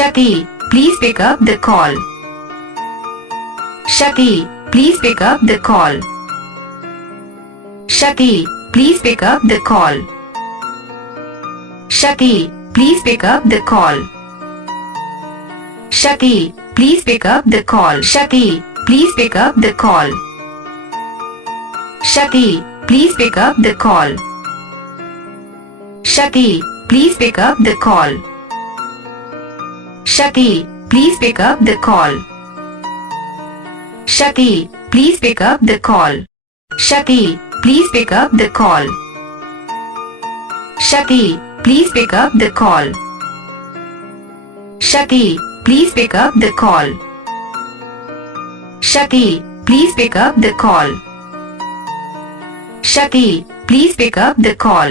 Shakeel, please pick up the call. Shakeel, please pick up the call. Shakeel, please pick up the call. Shakeel, please pick up the call. Shakeel, please pick up the call. Shakeel, please pick up the call. Shakeel, please pick up the call. Shakeel, please pick up the call. Shakeel, please pick up the call. Shakeel, please pick up the call. Shakeel, please pick up the call. Shakeel, please pick up the call. Shakeel, please pick up the call. Shakeel, please pick up the call. Shakeel, please pick up the call.